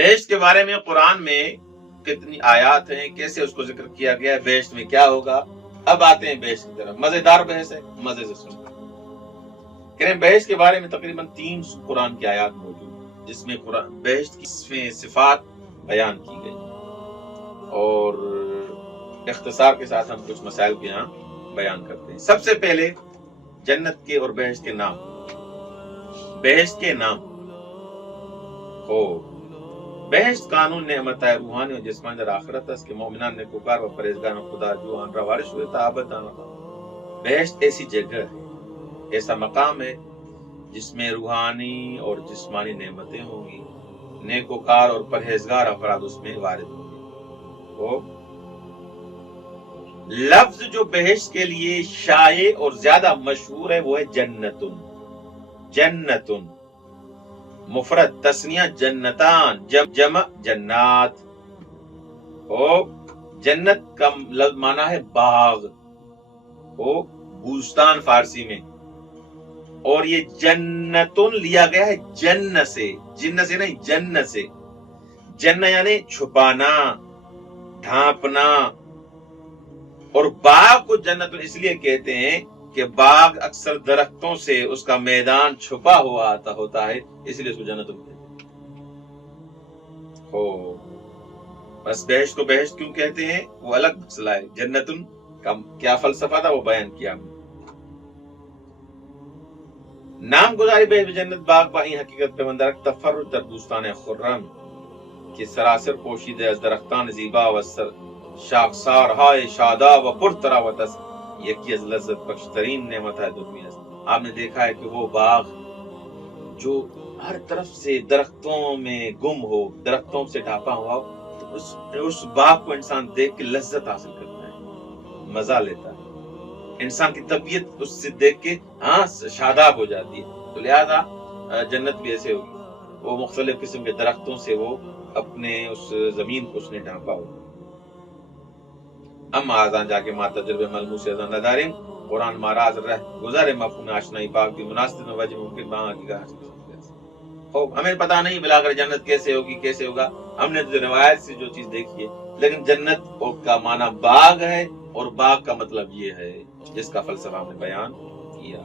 بہشت کے بارے میں قرآن میں کتنی آیات ہیں، کیسے اس کو ذکر کیا گیا ہے، بہشت میں کیا ہوگا۔ اب آتے ہیں بہشت کی طرف، مزیدار بحث ہے، مزے سے سنیں۔ کہ بہشت کے بارے میں تقریباً 3 قرآن کی آیات موجود ہیں جس میں بہشت کی صفات بیان کی گئی، اور اختصار کے ساتھ ہم کچھ مسائل کے یہاں بیان کرتے ہیں۔ سب سے پہلے جنت کے اور بہشت کے نام۔ بہشت کے نام ہو بہشت قانون نعمت ہے روحانی و جسمانی در آخرت اس کے مومنان نے پکار و پرہیزگار و خدا جو آن را وارث ہوئے تعبد آن۔ بہشت ایسی جگہ ہے، ایسا مقام ہے جس میں روحانی اور جسمانی نعمتیں ہوں گی، نیکوکار اور پرہیزگار افراد اس میں وارد ہوں گے۔ وہ لفظ جو بہشت کے لیے شائع اور زیادہ مشہور ہے وہ ہے جنتن۔ جنتن مفرد، تثنیہ جنتان، جمع جنات۔ جنت کا لفظ معنی ہے باغ، بوستان فارسی میں، اور یہ جنتن لیا گیا ہے جن سے، جن سے نہیں جن سے۔ جن یعنی چھپانا، ڈھانپنا، اور باغ کو جنت اس لیے کہتے ہیں کہ باغ اکثر درختوں سے اس کا میدان چھپا ہوا آتا ہوتا ہے، اس لیے اس کو جنت کہتے ہیں۔ بس بہشت کو بہشت کیوں کہتے ہیں وہ الگ مسئلہ ہے، جنت کا کیا فلسفہ تھا وہ بیان کیا۔ نام گزاری بہشت جنت باغ پائی حقیقت پہ مندرک تفرد در بوستان خرم کہ سراسر پوشیدہ از درختان زیبا و شاخسار ہائے شاداب و پرتراوت است، یکی از لذت بخش ترین نعمت ہے دنیا است۔ آپ نے دیکھا ہے کہ وہ باغ جو ہر طرف سے درختوں میں گم ہو، درختوں سے ڈھانپا ہوا ہو، تو اس باغ کو انسان دیکھ کے لذت حاصل کرتا ہے، مزہ لیتا ہے، انسان کی طبیعت اس سے دیکھ کے شاداب ہو جاتی ہے۔ تو لہذا جنت بھی ایسے ہوگی، وہ مختلف قسم کے درختوں سے وہ اپنے اس زمین کو اس نے ڈھانپا ہوگا۔ اما آزان جا کے ماں تجربے ملموس ازان نداریں قرآن ماراز رہ گزارے مفہوم آشنائی پاک بھی مناسب وجہ ممکن وہاں کی گاہ۔ ہمیں پتہ نہیں بلاکر جنت کیسے ہوگی، کیسے ہوگا، ہم نے تو روایت سے جو چیز دیکھی ہے، لیکن جنت کا معنی باغ ہے، اور باغ کا مطلب یہ ہے جس کا فلسفہ ہم نے بیان کیا۔